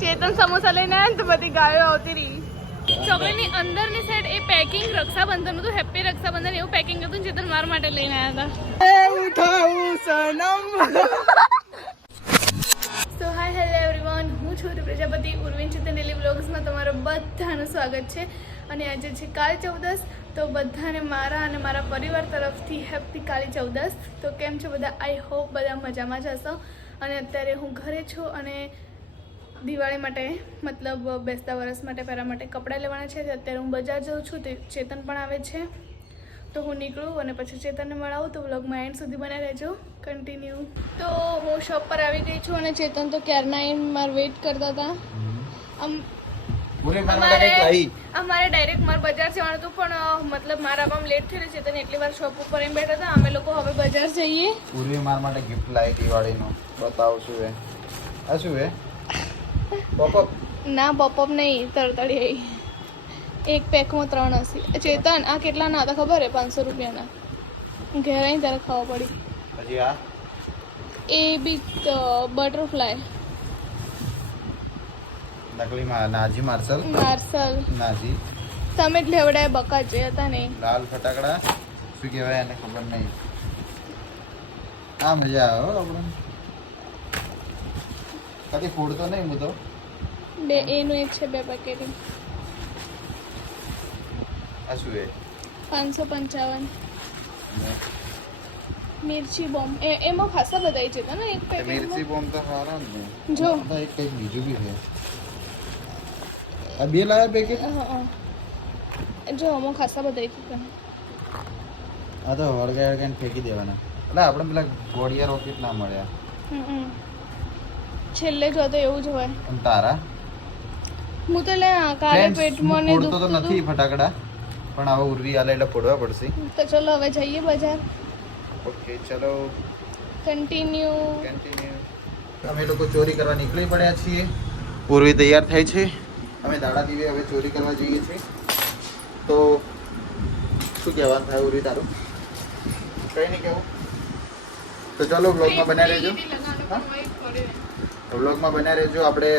ચેતન સમોસા લઈને આવ્યા તો બધી ગાયો આવતી રહી. ચોકલેટની અંદરની સાઈડ એ પેકિંગ રક્ષાબંધન હતું, હેપી રક્ષાબંધન એવું પેકિંગ હતું. ચેતન મારા માટે લઈને આવ્યા હતા. હાય હેલો એવરીવન, હું છું પ્રજાપતિ. ઉર્વિન ચેતન ડેલી વ્લોગ્સમાં તમારું બધાનું સ્વાગત છે. અને આજે છે કાળી ચૌદસ, તો બધાને મારા અને મારા પરિવાર તરફથી હેપી કાળી ચૌદસ. તો કેમ છો બધા? આઈ હોપ બધા મજામાં જ હશો. અને અત્યારે હું ઘરે છું અને દિવાળી માટે મતલબ બેસતા વરસ માટે પહેરવા માટે કપડાં લેવાના છે. અત્યારે હું બજાર જાઉં છું, તે ચેતન પણ આવે છે. તો હું નીકળું અને પછી ચેતનને મળાવું. તો વ્લોગમાં એન્ડ સુધી બને રહેજો, કન્ટિન્યુ. તો હું શોપ પર આવી ગઈ છું અને ચેતન તો ક્યારના મારે વેઇટ કરતા હતા. અમારે ડાયરેક્ટ મારે બજાર જવાનું હતું, પણ મતલબ મારા આમ લેટ થયું. ચેતન એટલી વાર શોપ ઉપર એમ બેઠા હતા. અમે લોકો હવે બજાર જઈએ. પૂર્વી મારા માટે ગિફ્ટ લાવી દિવાળીનું. બતાવ શું હે? આ શું હે? પોપઅપ? ના, પોપઅપ નહીં, તરતડી. એક પેકમાં 3 હશે. ચેતન આ કેટલાના હતા ખબર હે? 500 રૂપિયાના. ઘેર આવીને ત્યારે ખાવા પડી. પછી આ એ બી બટરફ્લાય નકલી નાજી માર્શલ નાજી તમે જ લેવડાય બકા જે હતા ને. લાલ ફટાકડા શું કહેવાય એને ખબર નહીં. આ મજા આવે હો આપણે. કદી ફોડતો નહીં હું તો. બે એનું એક છે, 2 પેકેટ. આ શું હે? 555 મિર્ચી બોમ્બ. એમાં ખાસા બધા છે ને એક પેકેટ. મિર્ચી બોમ્બ તો સારા જ ને. જો એક કંઈક બીજું બી છે. આ 2 લાયા પેકેટ. હા જો આમાં ખાસા બધા છે. આ તો વળગાઈને ફેંકી દેવાના. એટલે આપણે પેલા ગોળિયા રોકેટ ના મળ્યા. છેલ્લે જો તો એવું જ હોય. અને તારા હું તો લે કાલે પેટમાં ને ફોડતો તો નથી ફટાકડા, પણ હવે ઉર્વી આલે એટલે ફોડવા પડશે. તો ચલો હવે જઈએ બજાર. ઓકે ચલો કન્ટિન્યુ. અમે લોકો ચોરી કરવા નીકળી પડ્યા છીએ. ઉર્વી તૈયાર થાય છે. અમે દાડા દીવે હવે ચોરી કરવા જઈએ છીએ. તો શું કહેવાનું થાય ઉર્વી તારું? કંઈ નહીં કહેવું. તો ચાલો બ્લોગમાં બન્યા રહેજો. બ્લોગમાં બન્યા રહેજો. આપણે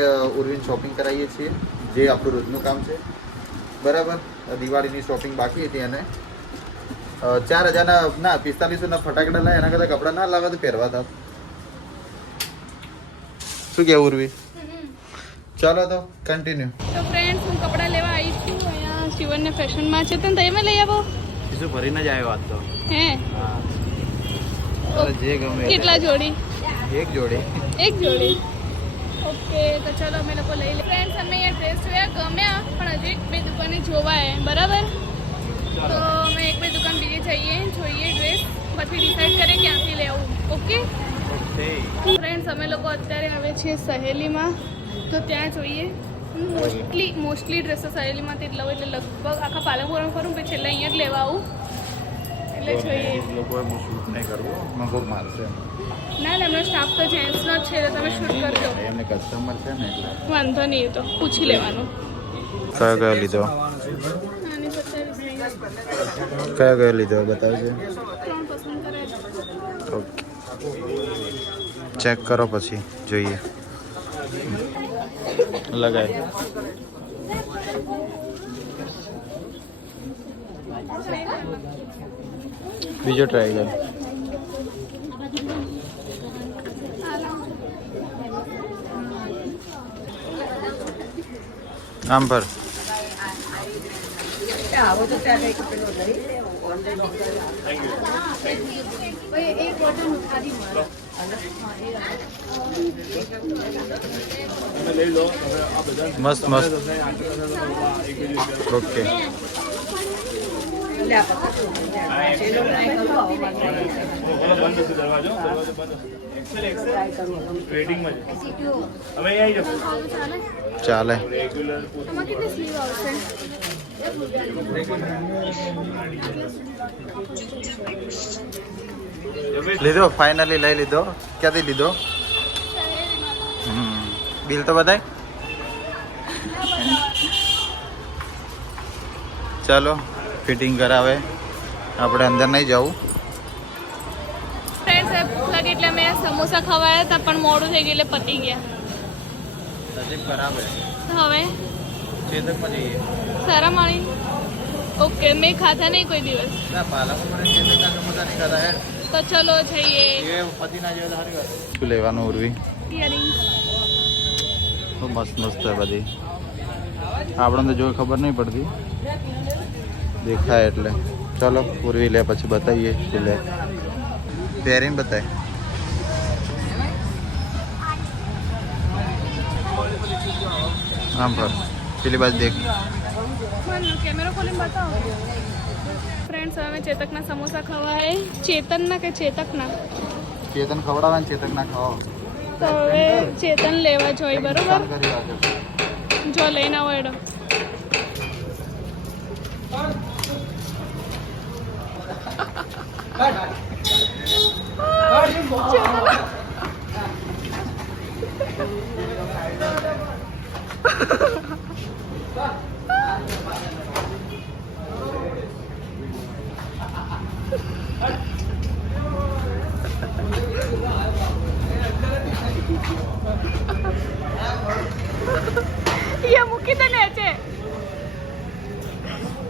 ઉર્વીન શોપિંગ કરાવીએ છીએ, જે આપણું રોજનું કામ છે. બરાબર. દિવાળીની શોપિંગ બાકી હતી અને 4000ના ના 4500ના ફટાકડા લાય, એના કરતાં કપડાં ના લાવવા તો પહેરવા હતા. શું કહેવું ઉર્વી? ચાલો તો કન્ટિન્યુ. તો ફ્રેન્ડ્સ, હું કપડાં લેવા આવી છું અહીંયા શિવનને ફેશનમાં છે. તને તમે લઈ આવો. શું ભરીને જ આવ્યો આજ તો. હે હા, જે ગમે. કેટલા જોડી? એક જોડી. એક જોડી. ઓકે, તો ચલો અમે લોકો લઈ લઈએ. ફ્રેન્ડ્સ, અમે અહીંયા ડ્રેસ જોયા, ગમ્યા, પણ હજી 1-2 દુકાને જોવાય. બરાબર. તો અમે 1-2 દુકાન બીજી જોઈએ ડ્રેસ, પછી ડિસાઈડ કરીએ ક્યાંથી લેવું. ઓકે ફ્રેન્ડ્સ, અમે લોકો અત્યારે આવે છીએ સહેલીમાં. તો ત્યાં જોઈએ. મોસ્ટલી ડ્રેસો સહેલીમાંથી જ લઉં, એટલે લગભગ આખા પાલનપુરમાં ફરું, પછી છેલ્લે અહીંયા જ લેવા આવું. એટલે જોઈએ. લોકોએ હું શૂટ નહીં કરવું, મગો મારશે. ના, એમનો સ્ટાફ તો જેન્ટ્સનો જ છે, તો તમે શૂટ કરજો. એમને કસ્ટમર છે ને એટલે વાંધો નહીં, તો પૂછી લેવાનું. કયો લીધો? આની 25 કયો લીધો બતાવજો. 3 પસંદ કર્યા છે. ઓકે, ચેક કરો પછી જોઈએ. લગાય. બીજો ટ્રાય કર. આમ પર મસ્ત મસ્ત. ઓકે ચાલે. આમાં કેટલી સ્લીવ આવશે? લીધો, ફાઇનલી લઈ લીધો. ક્યાંથી લીધો? બિલ તો બતાય. ચાલો ફિટિંગ કરાવે. આપણે અંદર નહીં જવું. ફ્રેન્ડ્સ, એટલે અમે સમોસા ખવાયા હતા, પણ મોડું થઈ ગયું એટલે પતી ગયા. નસીબ ખરાબ હે. હવે ચેતકમાં જઈએ. સારા માળી ઓકે મેં ખાધા નહીં કોઈ દિવસ ના પાલક મને ચેતકના સમોસા નહીં ખાધા યાર. તો ચલો જઈએ એ પતિના જેવો તો સારી વાત. શું લેવાનું ઉર્વી? ઇયરિંગ્સ તો મસ્ત મસ્ત છે બધી. આપણને તો જોઈ ખબર નહીં પડતી, દેખાય એટલે. ચલો ઉર્વી લે પછી બતાવીએ શું લે. પહેરીને બતાય. આમ પર પેલી બાજુ દેખ. કેમેરો ખોલીને બતાવો. ફ્રેન્ડ્સ હવે ચેતકના સમોસા ખાવા હે. ચેતનના કે ચેતકના? ચેતન ખવડાવે ને ચેતક ના ખાવા. તો હવે ચેતન લેવા જોઈએ બરોબર. કરી રાખજો. જો લઈને આવો એડો. ये મૂકી દે નીચે.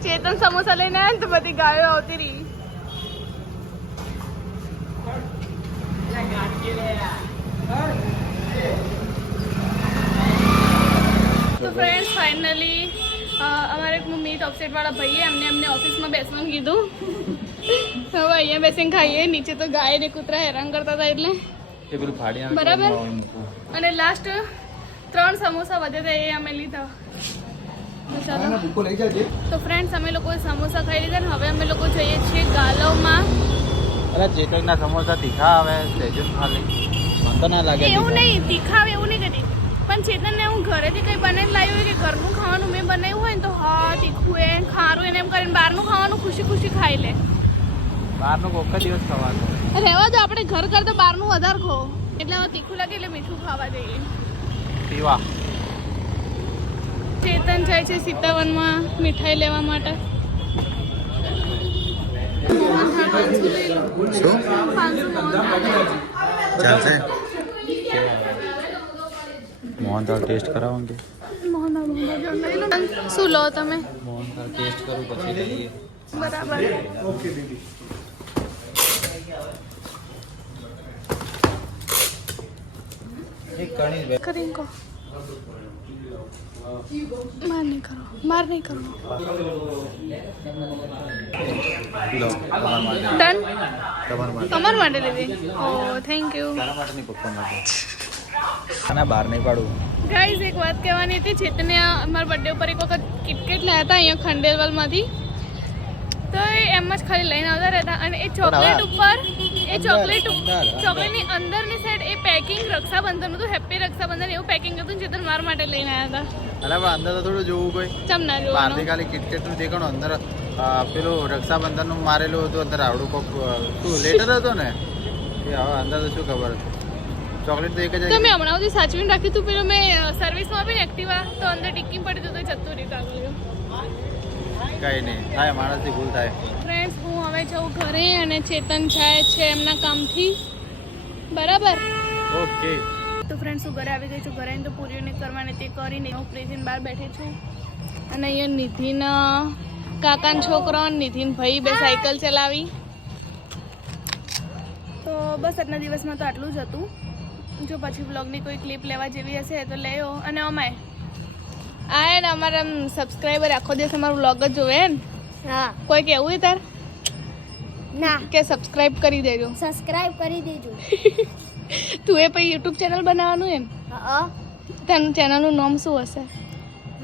ચેતન સમોસા લઈને આવ્યા ને તો બધી ગાયો આવતી રહી. તો ફ્રેન્ડ્સ ફાઇનલી અમારે એક મીટ ઓફસેટ વાળા ભાઈએ અમને ઓફિસમાં બેસવાનું કીધું. હવે અહીંયા બેસીને ખાઈએ. નીચે તો ગાય ને કૂતરા હેરાન કરતા હતા એટલે એ પેલું ફાડી બરાબર. અને લાસ્ટ 3 સમોસા વધે હતા એ અમે લીધા. તો ફ્રેન્ડ્સ અમે લોકોએ સમોસા ખાઈ લીધા ને હવે અમે લોકો જઈએ છીએ ગાલવમાં. અરે ચેતકના સમોસા તીખા આવે સેજન ખાલી મને તો ના લાગે. એવું નહીં તીખા આવે એવું નહીં કદી. પણ ચેતનને હું ઘરેથી કંઈ બનાવીને લાવ્યું હોય કે ઘરનું ખાવાનું મેં બનાવ્યું હોય ને તો હા તીખું એ ખારું એને એમ કરીને બહારનું ખાવાનું ખુશી ખુશી ખાઈ લે. બહારનું કોક દિવસ ખાવાનું. રહેવા દો આપણે ઘર કરતા બહારનું વધારે ખો એટલે હવે તીખું લાગે એટલે મીઠું ખાવા જઈએ. પીવા ચેતન જાય છે સીતાવનમાં મીઠાઈ લેવા માટે. શું ચાલશે? મોહનથાળ ટેસ્ટ કરાવો કે? શું લો તમે? મોહનથાળ ટેસ્ટ કરું પછી લઈએ. બરાબર. એક કણી બે કરીને કહો. માર નહીં કરો, માર નહીં કરો. લો તમારા માટે. ડન. તમારા માટે. તમારા માટે લીધી. ઓ થેન્ક યુ. તારા માટે નહીં, પપ્પા માટે. આના બહાર નહીં પાડું. ગાઈઝ એક વાત કહેવાની હતી. ચેતને અમારા બર્થડે ઉપર એક વખત કિટકેટ લાવ્યા હતા અહીંયા ખંડેલવાલમાંથી. તો એ એમ જ ખાલી લઈને આવતા રહેતા અને એ ચોકલેટ ઉપર ચોકલેટની અંદરની સાઈડ એ પેકિંગ રક્ષાબંધન હતું. હેપી રક્ષાબંધન એવું પેકિંગ હતું. ચેતન મારા માટે લઈને આવ્યા હતા. અરે અંદર તો થોડું જોવું કોઈ. ચમ ના બહારથી જોવાનું. ખાલી કિટકેટનું દેખાણું, અંદર પેલું રક્ષાબંધનનું મારેલું હતું. અંદર આવડું કોક શું લેટર હતો ને એ. હવે અંદર તો શું ખબર હતું. ચોકલેટ તો એક જ તો મેં હમણાં સુધી સાચવીને રાખ્યું હતું. પેલું મેં સર્વિસમાં આપીને એક્ટિવા તો અંદર ટિક્કી પડી હતું તો જતું રહ્યું આગળ. કઈ નહીં થાય, માણસથી ભૂલ થાય. ફ્રેન્ડ્સ હું હવે જાઉં ઘરે અને ચેતન જાય છે એમના કામથી. બરાબર. ઓકે. તો ફ્રેન્ડ્સ હું ઘરે આવી ગઈ છું. ઘરે આવીને તો પૂરીઓને કરવાની તે કરીને હું ફ્રીજીને બહાર બેઠી છું. અને અહીંયા નિધિન કાકાનો છોકરો અને નિધિન ભાઈ બે સાયકલ ચલાવી. તો બસ આજના દિવસમાં તો આટલું જ હતું. જો પછી બ્લોગની કોઈ ક્લિપ લેવા જેવી હશે તો લેવો. અને અમાય આ ને અમારા સબસ્ક્રાઈબર આખો દિવસ અમારું બ્લોગ જ જોવે ને. હા. કોઈ કેવું હોય તાર ના, કે સબસ્ક્રાઈબ કરી દેજો. સબસ્ક્રાઇબ કરી દેજો. તું એ પછી યુટ્યુબ ચેનલ બનાવવાનું એમ? હા. તારું ચેનલનું નામ શું હશે?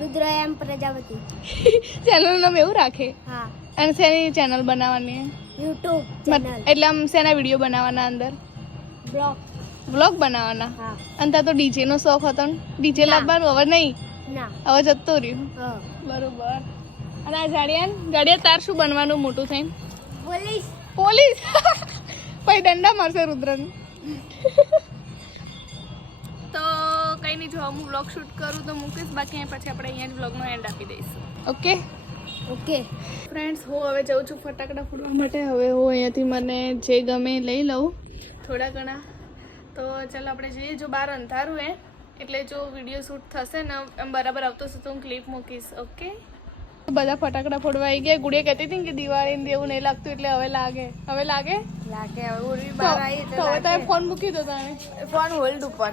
રુદ્રયામ પ્રજાપતિ. ચેનલનું નામ એવું રાખે? હા. અને શેની ચેનલ બનાવવાની? યુટ્યુબ મત- ચેનલ. એટલે આમ શેના વિડીયો બનાવવાના અંદર? બ્લોગ. વ્લોગ બનાવવાના? હા. અને તાર તો ડીજેનો શોખ હતો ને? ડીજે ના. લાવવાનું હવે નહીં, ના. હવે જતું રહ્યું. હા. બરોબર. અને આ જાડિયા તાર શું બનવાનું મોટું થઈને? પોલીસ. પોલીસ. પછી દંડા મારશે રુદ્રને. તો કઈ નહીં, જો હું વ્લોગ શૂટ કરું તો મૂકીશ, બાકી પછી આપણે અહીંયા જ વ્લોગનો એન્ડ આપી દઈશું. Okay okay. ફ્રેન્ડ્સ, હું હવે જાઉં છું ફટાકડા ફોડવા માટે. હવે હું અહીંયાથી મને જે ગમે એ લઈ લઉં થોડા ઘણા. તો ચાલો આપણે જઈએ. જો બહાર અંધારું એટલે જો વિડીયો શૂટ થશે ને એમ બરાબર આવતો હશે તો હું ક્લિપ મૂકીશ. ઓકે, બધા ફટાકડા ફોડવા આવી ગયા. ગુડિયા કહેતી હતી ને કે દિવાળી એવું નહીં લાગતું, એટલે હવે લાગે. હવે લાગે લાગે હવે ઉર્વી બહાર આવી તો હવે તમે ફોન મૂકી દો. તારે ફોન હોલ્ડ ઉપર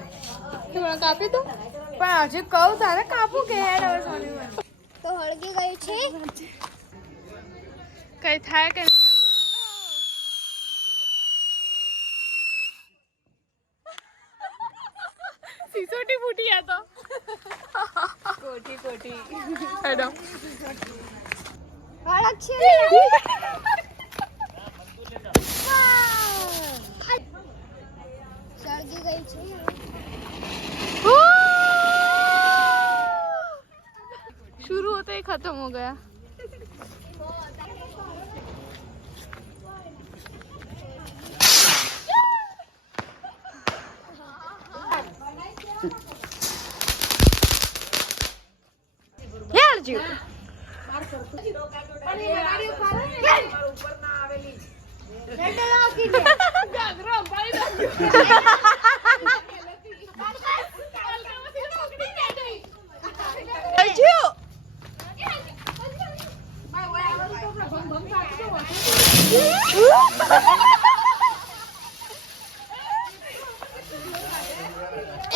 થોડા કાપી દો. પણ હજી કહું તારે કાપું કે હેડ હવે સોની તો હળગી ગઈ છે. કઈ થાય કે નહીં? સિસોટી ફૂટી આ તો. કોટી હેડો. હળગ છે સળગી ગઈ છે. शुरू होते ही खत्म हो गया.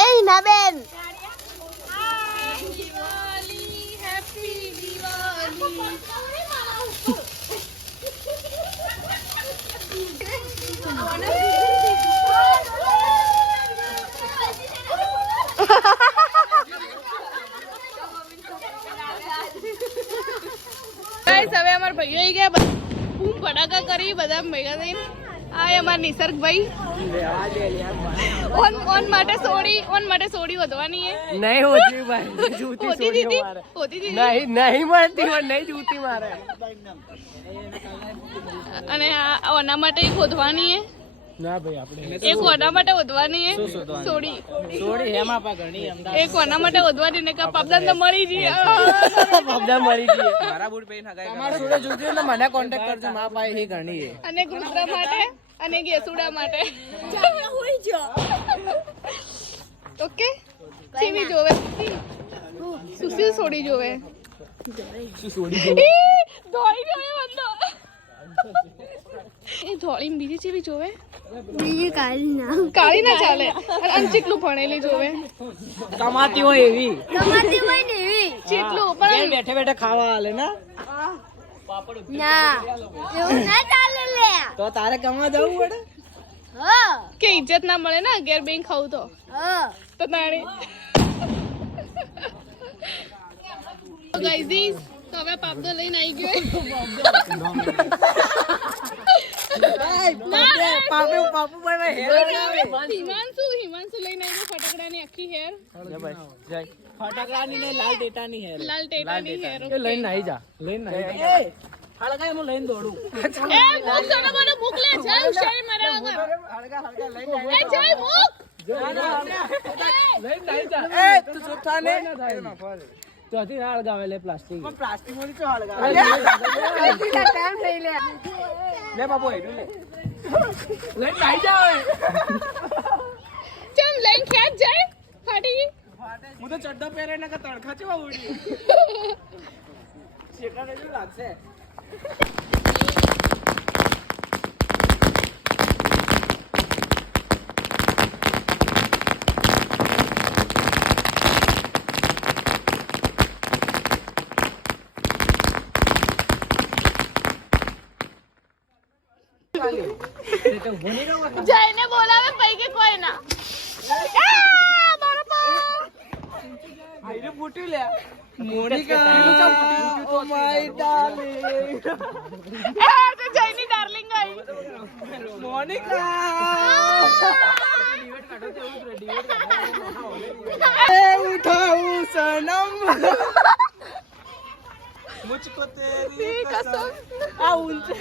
એ ના બેન ગાઈસ હવે અમાર ભાઈઓ આવી ગયા. બૂમ ભડાકા કરી બધા ભેગા થઈને. આ અમાર નિસર્ગભાઈ ઓન માટે સોડી વધવાની હે. नहीं होती भाई जूती હોતી सोड़ी દીદી मारे હોતી દીદી नहीं नहीं मारती वो नहीं जूती मारे અને આ ઓના માટે એક વધવાની હે. ना भाई आपने એક ઓના માટે વધવાની હે સોડી. सोड़ी हेमा पा गणी अमदावाद એક ઓના માટે વધવાની ને કા પાપદાન તો મળી જી. बाबदा मरी गई मारा बूट पे हगाई हमार सोड़े जूती ने મને કોન્ટેક્ટ કરજો માં પાઈ હી ગણી હે અને ગુસ્સા માટે અને ગેસુડા માટે. હોઈ જો ઓકે ચીવી જોવે સુશીલ સોડી જોવે. सोड़ी ધોળી જોવે બંદો. એ ધોળી બીજી ચીવી જોવે. બીજી કાળી ના કાળી ના ચાલે. અને ચીટલું ભણેલી જોવે. कमाती हो एवी તમારી હોય ને એવી ચીટલું ये પણ बैठे बैठे खावा आले ना ના એવું ના ચાલે લે तो तारे कमा जाऊ पड़े હા કે ઇજ્જત ના મળે ને અગિયાર બેન ખાવું તો તાણી. ગાઈઝ તો હવે પાપદો લઈને આવી ગયો. पापू पापू भाई हेर હિમાંશુ લઈને આવી ગયો ફટાકડાની આખી હેર. भाई जय फटाकड़ा नी ने लाल टेटा नी है લાલ ટેટાની હેર. એ લઈને આવી જા લઈને આવી જા એ હળગા હું લઈને દોડું એ મૂક સોનો મને મૂક લે જાય ઉશારી મારા વગર. હળગા હળગા લઈને એ જાય મૂક. લઈને આવી જા એ તું ચોથા ને ચોથી ના હળગાવે લે પ્લાસ્ટિક પ્લાસ્ટિક મોની તો હળગાવે ટાઈમ થઈ લે લે બાબુ હેડું લે લઈને આવી જા હવે ચમ લઈને ખેંચ જાય ફાટી. હું તો ચડ્ડો પહેરે ને કે તડખા ચેવા ઉડી શેકા ને લાગશે જઈને બોલાવે પૈ કે કોઈ ના. આઈને ફૂટી લે મોનિકા ઓ માય ડાર્લિંગ તો જયની ડાર્લિંગ આઈ. મોનિકા એ ઉઠાઉ સનમ मुझको तेरी कसम आ ऊंचे